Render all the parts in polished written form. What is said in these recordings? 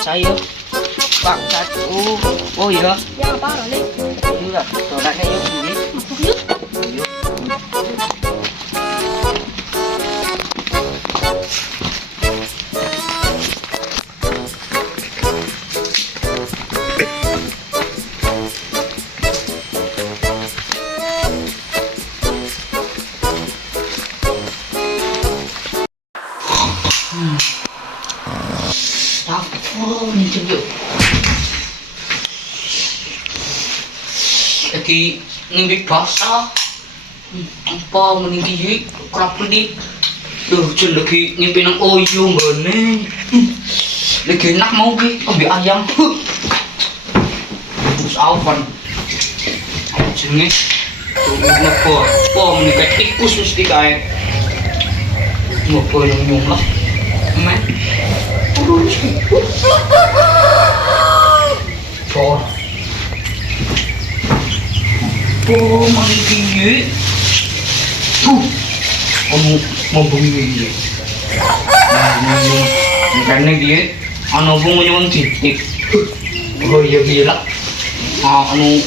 saya bangsat. Oh iya. Yang apa Roni? Iya, soalnya yuk ini. Masuk yuk. Yuk. Tapo nih yuk. Lagi ngimpi basah. Apa meninggi kerap pedih. Duh, cun lagi ngimpi nang oyo ngene. Lagi enak mau ki ambil ayam. Terus awan. Jenenge ngopo? Po menika tikus mesti kae. Ngopo yang nyung lah. Men. Cor. Oh, manggil. Kamu mau bunyi. Karena dia, bunga yang titik. Oh iya gila.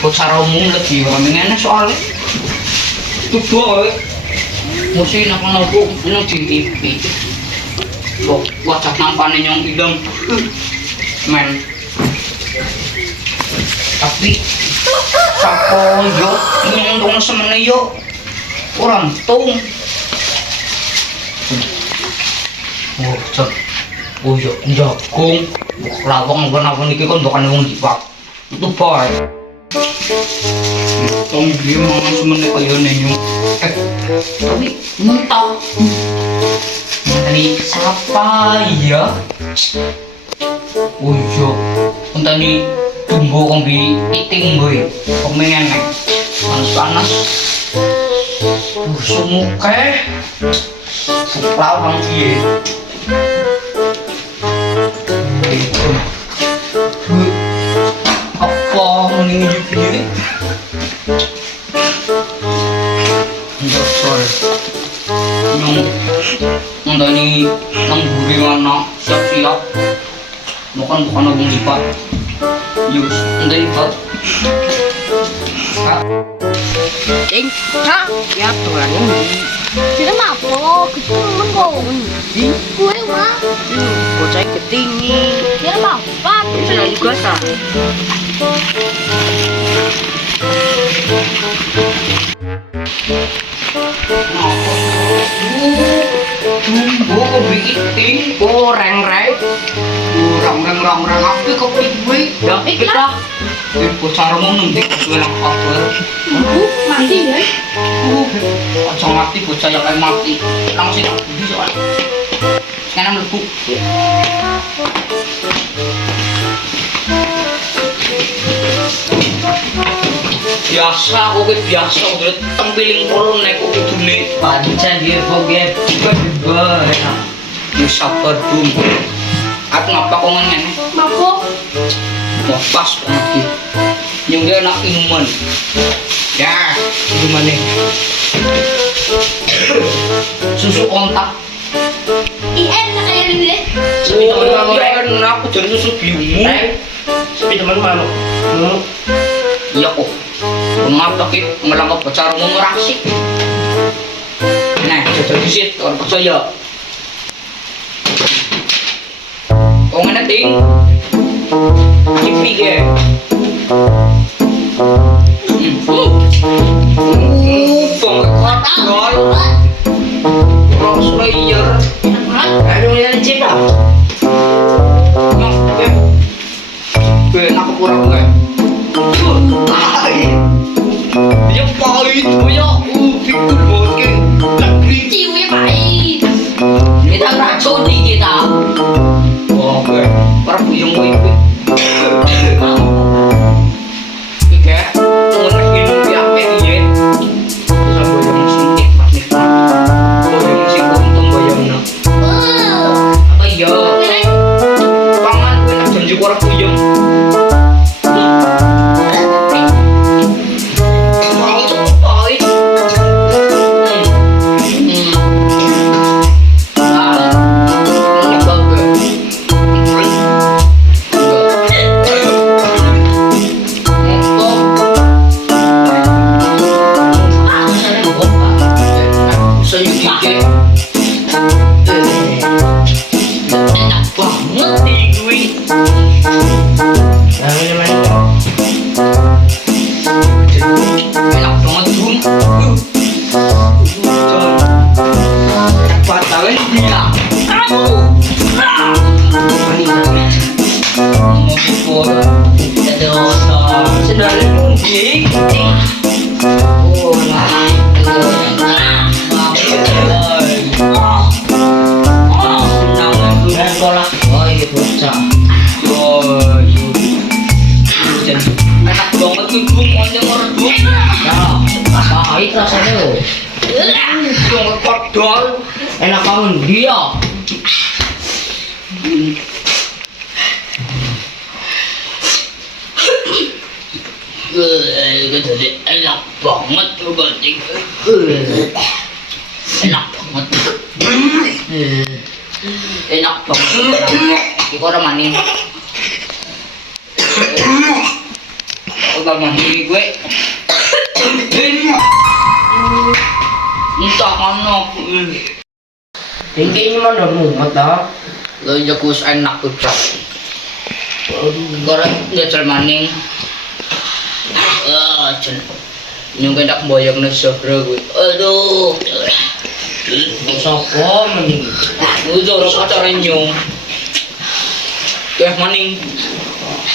Secara umum lagi ramenya soalnya. Itu boy. Mesti nak ini titik. Wajah nampaknya yang hidung. Men. Tapi sapo yo ngomong semene yo orang tung. Oh yo jagung lawang apa niki kon bukan wong jiwak. Itu boy. Tong dia mangan semene kaya nenyu. Tapi muntah. Tadi siapa ya? Oh iya, tadi tunggu kombi eating boy, komengan nih, panas. Sumuke, lawang dia. Apa meninggi dia? Enggak sorry. Tadi nang buri mana siap-siap bukan abang lipat yus tadi lipat ya tuan ini Sila mapo, gusto naman ko. di Gue mah. bocah ketinggi Sila apa? bisa juga sah tunggu kebikin reng-reng rang api kopi gue dah kita bocah mau nanti kesulang kabar Mati ya? aja mati bocah yang kayak mati langsung tak budi soalnya sekarang lebu biasa oke biasa udah tempiling kolon naik oke dulu pancen dia oke berdua ya sabar dulu aku ngapa kok ngene Mapo? wah pas banget yang dia enak minuman ya minuman nih susu ontak IN na kayo rin eh. sepi teman kan aku jadi susu biumu sepi teman malu iya kok maaf tapi melangkap pacar mau ngerasik nah jajal disit orang percaya kok ngene ting kipi ke bong kotor Rolls Royce ayo ngeliat cinta gue enak kurang gue dia pahit punya pikir mungkin lagi Ciwi pahit. kita racun di kita wah gue para puyeng gue itu oke tunggu minum di apa dia bisa bayang suntik pas nih bayang si untung bayangnya apa iya pangan gue nak janji para puyeng pahit pahit rasanya loh. Yang kodol. Enak banget dia. Jadi enak banget berarti. Enak banget. Enak banget. Ikaw orang maning. Udah mandi gue. Entah mana. Tinggi ini mana mumet dah. Lo jagus enak ucap. Korang jajal maning. Yung kendak boyong na sobra gue. Aduh. Sopo mending. Udah orang pacaran nyong. Kayak maning.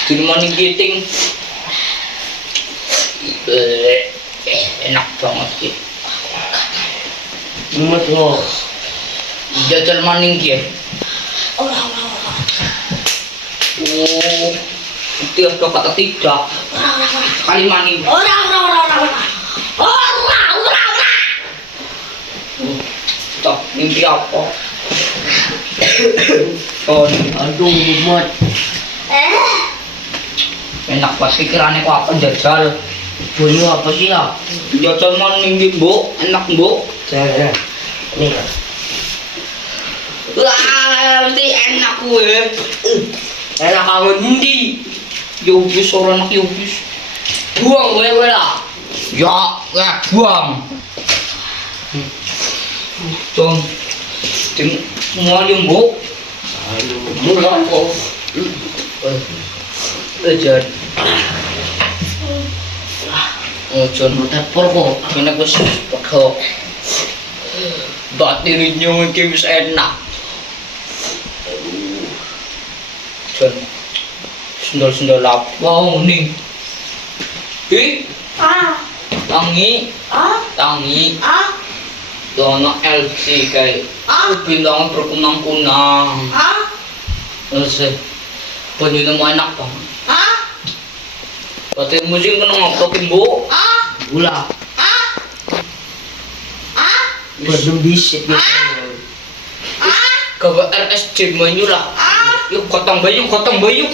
Jadi maning giting. Enak banget gitu. Mumet lo. Jajal maning gitu. Oh, itu ada kata tidak. Kali maning. Tak mimpi apa? Oh, Aduh mumet. enak banget pikirannya kok apa jajal. Bunyi apa sih ya? Jajal maning di bu, enak bu. Saya nih. Wah, mesti enak gue. Enak banget ndi. Yobis orang anak yobis. Buang gue lah. Ya, buang. Tuh, semua jembo. Mula kok. Ejar. Jon Tepor kok. kena gue pakai. Baterainya mungkin bisa enak. Jon, sendal apa nih? Tangi. Dono LC kayak bilang berkunang-kunang. Terus penyudah mau enak banget. Berarti musik kena ngaptokin bu. Gula. Berdem bisik gitu. Ke RSC menu lah. Yuk kotong bayu. Yuk kotong bayu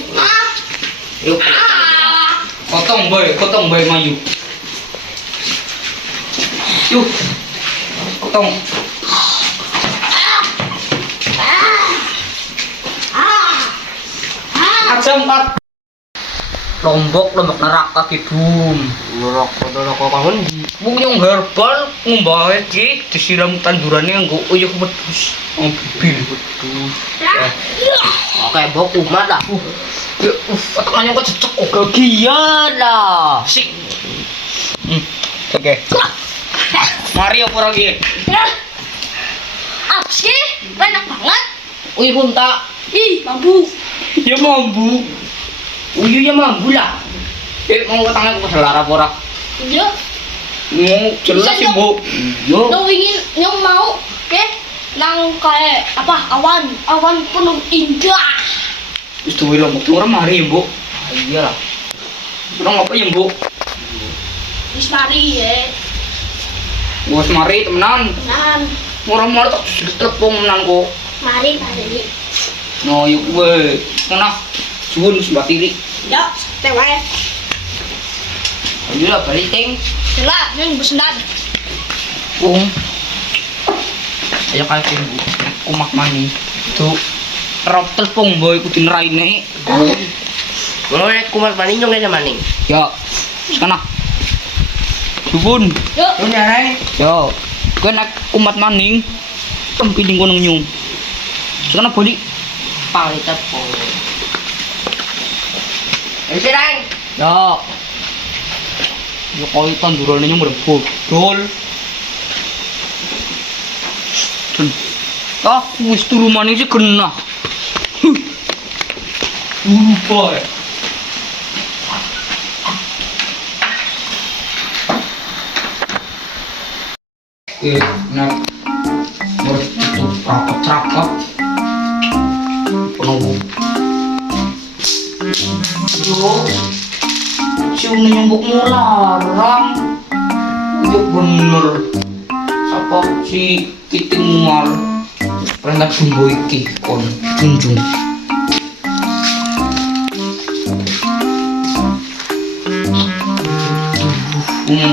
mayu. Yuk kotong. Asam kat. Lombok neraka kidum. Rokok kangen di. Mung yung herbal ngumbahe iki disiram tandurannya nggo uyuh wedhus. Mobil wedhus. Oke, bok kumat lah. Tangannya kok cecek kok. Kegian lah. Sik. Oke. Mari apa lagi? Apa sih? Enak banget. Uyuh unta. Ih, mampu. Ya mambu. Uyuh ya mambu lah. Mau ke tangan ke selara ora? Iya. Mau jelas sih, Bu. Yo. Lo ingin yang mau ke nang kayak apa awan penuh indah. Wis duwe lombok orang mari, Bu. Iya lah. Orang apa ya, Bu? Wis mari ya. Bos mari temenan. Nan, Murah-murah tak telepon menan kok. mari. No, yuk we. Mana? Suwun sebelah kiri. Ya, tewe. Ayo lah baliting. Sila, yang besendan. Ayo kaya Bu. Kumak mani. Tuh. Rop telepon boy kudu neraine. Kalau kumat maning nyong aja maning. Ya. Sana. Suwun. Yuk. Lu nyarai. Yo. Kowe nak kumat maning. Tempiling kono nyung. Sana balik. Paling tepung. Sirang. Ya. Yo koyo tandurane nyung rebut. Dol. Ah, wis turu maning sih kena. Lupa. Nak itu cakep. Penuh. Yo, cium nyumbuk mularang. Iya bener. Siapa si Kiting Muar perangkat jumbo iki kon junjung.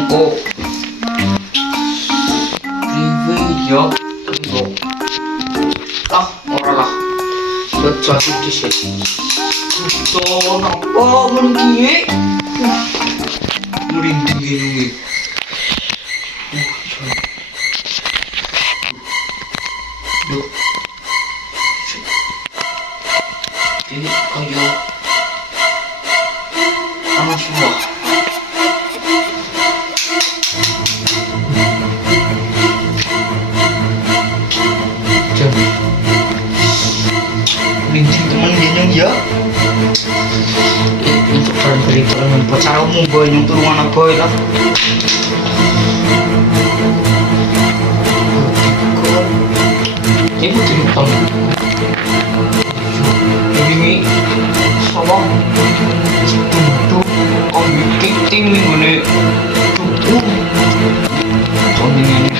Kok priwe ya tembok. Ora lah. Baca dhisik. Kusto napa mriki? Merinding iki. Duh. Ini kaya panas semua. Merinding teman genyong ya. Untuk beri teman pacar umum boy yang turun anak boy lah. Ibu cerita ini sama itu kami Kiting ini cukup kami ini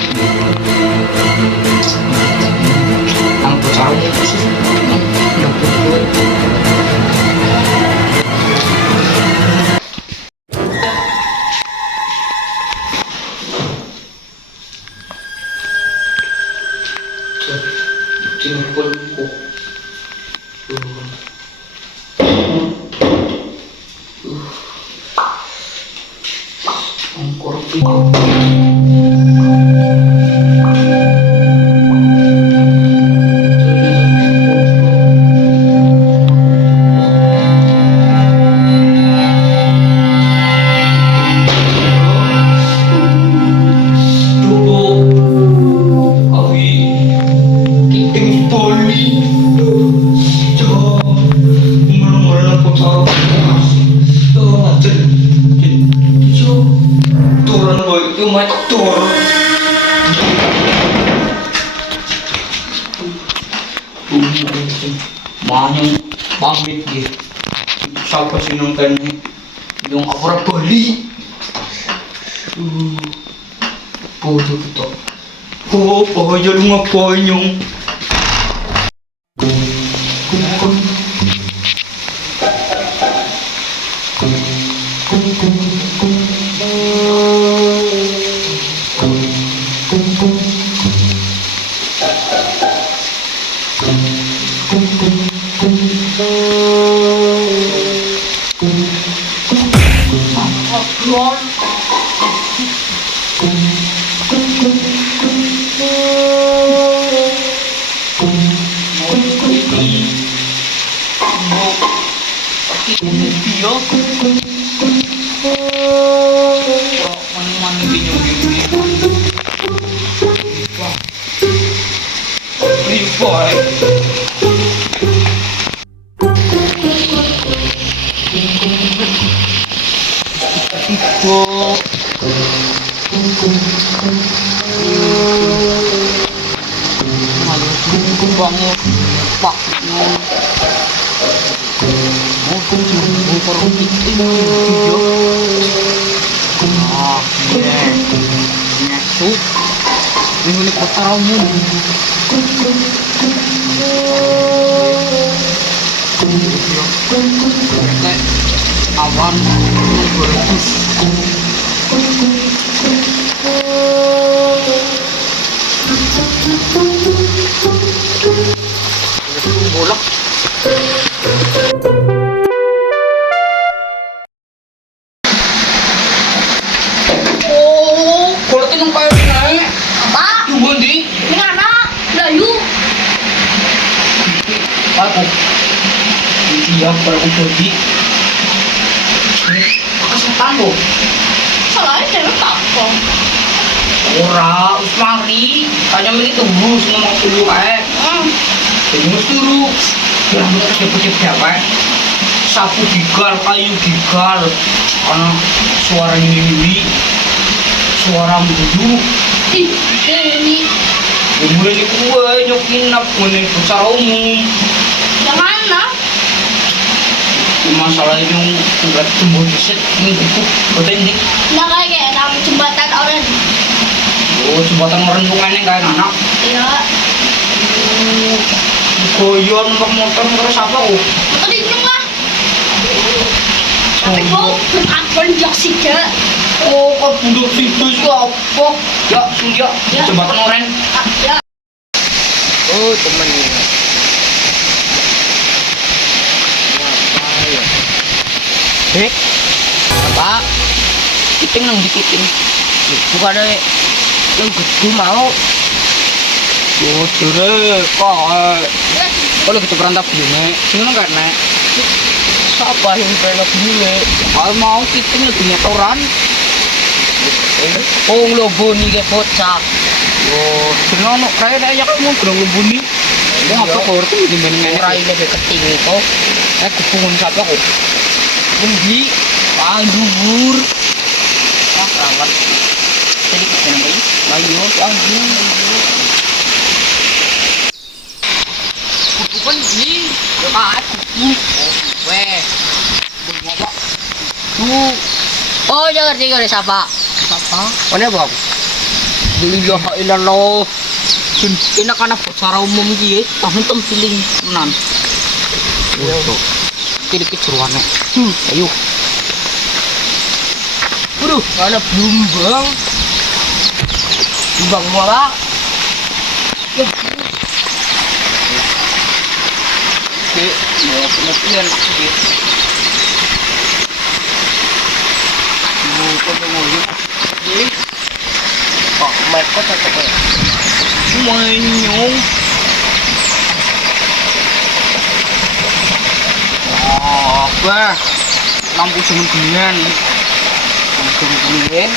ang pacar umum sih Tinipon ko. Ang korpi ko. Manyong pamit gitu. Siapa sih nontonnya? Yung apa Bali? Bodoh gitu. Oh, bahaya lu ngapain yung? Bangun pak ini kotaranmu awan berhembus bolak oh kulitin ng kayo na Apa? yung bundi Ini anak layu. ako siya para kong pergi kasatan mo Salahnya jangan takut. ora usmari kanya mo nito bus na mga tulo eh jadi mas turu bilang mo cepet-cepet siapa sapu gigal kayu gigal karena suara ini suara menggudu Ih, ini mulai ni kue nyokin nap mulai secara umum jangan nak. masalah yung ugat tumbuh set ini itu betul ini Nah kayak nama jembatan orange. Oh, jembatan merentungan yang kayak anak. Iya. Goyon numpak motor terus apa oh? Motor inyong lah. Tapi kok berapaan jak sih jak? Oh, kok budok situs apa? Ya, sing ya. Ya. Jembatan oren. Ya. Oh, teman ini. Eh, Apa? kiting nang dikiting. Bukan ada yang gede mau. Oh, jere kok. Kok lagi tukeran tak bune? Sing ngono kan nek. Siapa yang pernah bule? Kalau mau kiting lebih motoran. Oh, ngeloboni ke bocah. Oh, sing ngono kae nek ya kamu belum ngebuni. Wong apa kok ngerti dibanding ngene. Rai lebih keting itu. Kepungun siapa kok? Bumbi. Ah, dhuwur. Ah, rawat. Tadi kenapa ini? Ayo, ayo. Bukan ini. Ya Pak, weh. Bapak. Tuh. Oh, jangan tinggal di siapa? Siapa? Mana bang? Beli ya ilallah. Ini kan secara umum gitu, tahun tem feeling menan. Untuk tidak keseruannya. Ayo. Waduh, mana blumbang? Blumbang malah. Oke, mau kemudian gitu. Kok mau ini? Oh, mereka tetap ya. Menyung. Apa? Lampu jaman ginian. Lampu jaman ginian.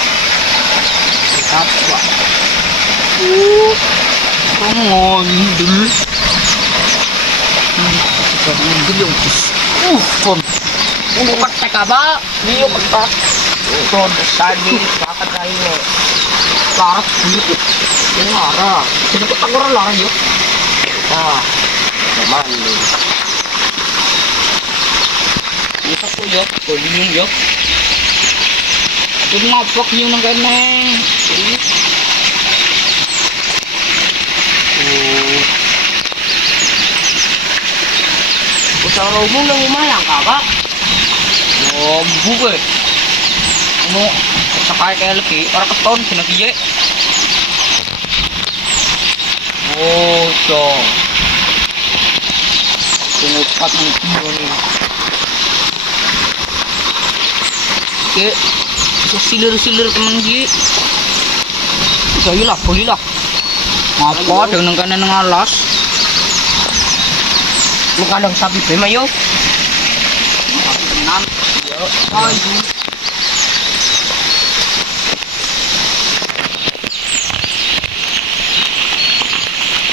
Apa? Ngondel. Ngondel yang bis. Kon. Ini ketek apa? Dia ketek. Tuh, tadi kakak lainnya. Larat bulit. Ini marah. Jadi ketangguran larat yuk. Nah, mandi. Ini satu yuk. Kolinyum yuk. Itu ngapak yung nang keneng. Usaha umum yang lumayan kakak. Oh, bukan. Ano, sakay kayak lagi. Orang keton, sinagiye. Oh, so. Tumupat ng kilo ni. Oke. So, silir-silir teman gi. Gaya lah, boleh lah. Ngapa, dengan kanan ng alas. Mengkandang sapi bema yuk. Tenan. Yo, ayo.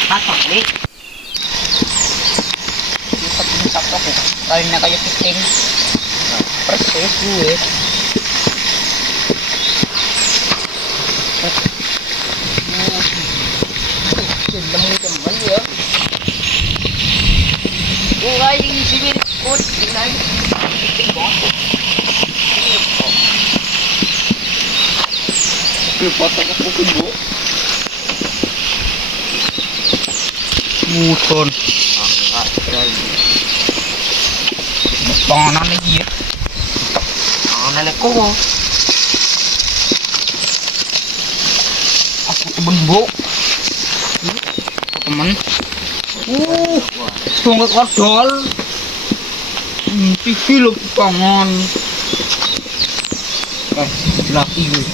Masak nih. Bisa aku. Kali na kayo kiting. Persis gue. Temen-temen ya. Mulai ini sini ikut ini. Kiting banget. Foto aku bu. Muton. Panganan lagi ya. Nenek kok. Aku temen bu. Temen. Tunggu kodol. TV lo pangan. Laki gue.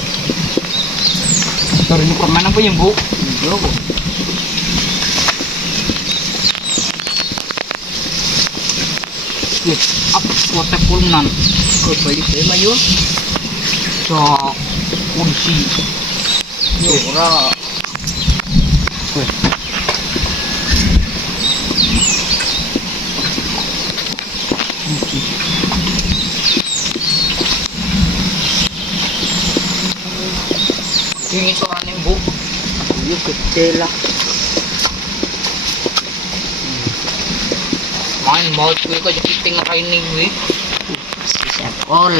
Dari ini permen apa ya bu? Iya kok. Apa kuatnya pulunan? Beli bema yuk. Cok kunci. Yuk, ora. Ini suaranya bu. Yuk gede lah. Main mau gue kok jadi tinggal ini gue. Sekol.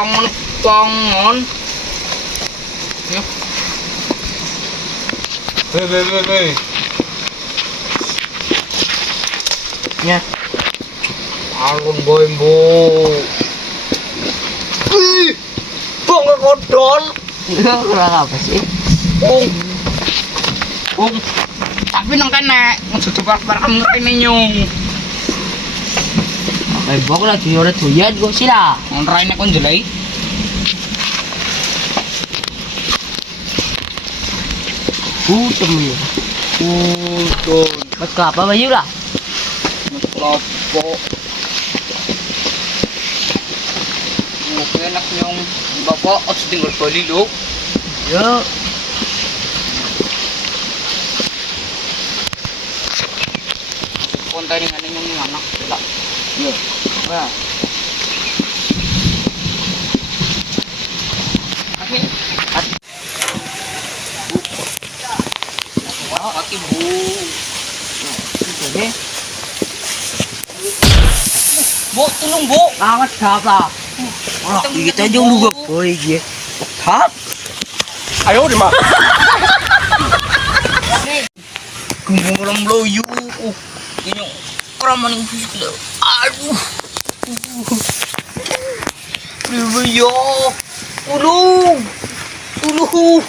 kangen. Ya. Hei. Ya. Alun boy, Bu. Ih, bong kodon. Kurang apa sih? Bung. Tapi nang kene, ngudu par-par kamu kene nyung. Bok lagi ora doyan kok sila. Onraine kon jelai. Temu. Udon. Mas kelapa bayu lah. Klopo. Mungkin enak nyung. Bapak harus tinggal balik lu. Yo. Konten yang nyung anak lah. Yo. Nah. Akhir. Wah, kaki bu. Ini Bu, tolong bu. awat apa? Ora kita aja lu gak boy dia. Tap. Ayo di mak. Kumurang loyu. Ini orang maning fisik lo. Aduh. Riyo. Tolong. Aduh.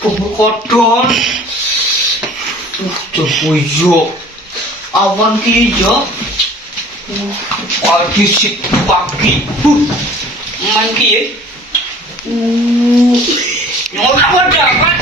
Bong kodon. Coba awan ki yo. Pagi sik pagi. Man ki ye. Nyong apa dapat?